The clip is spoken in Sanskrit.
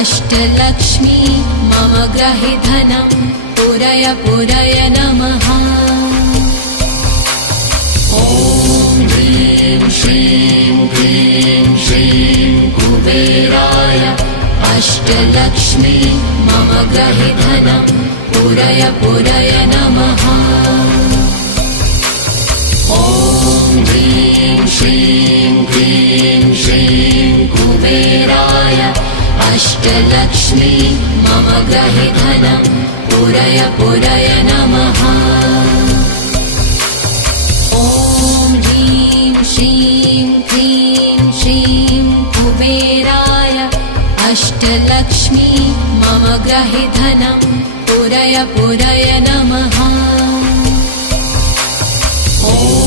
अष्टलक्ष्मी मम ग्रहे धनं पुरय पुरय नमः। ॐ ह्रीं श्रीं क्लीं श्रीं कुबेराय अष्टलक्ष्मी मम ग्रहे धनं पुरय पुरय नमः। ॐ ह्रीं श्रीं क्लीं श्रीं कुबेराय अष्टलक्ष्मी मम ग्रहे धनं पुरय पुरय नमः। ॐ ह्रीं श्रीं क्लीं श्रीं कुबेराय अष्टलक्ष्मी मम ग्रहे धनं पुरय पुरय नमः। ॐ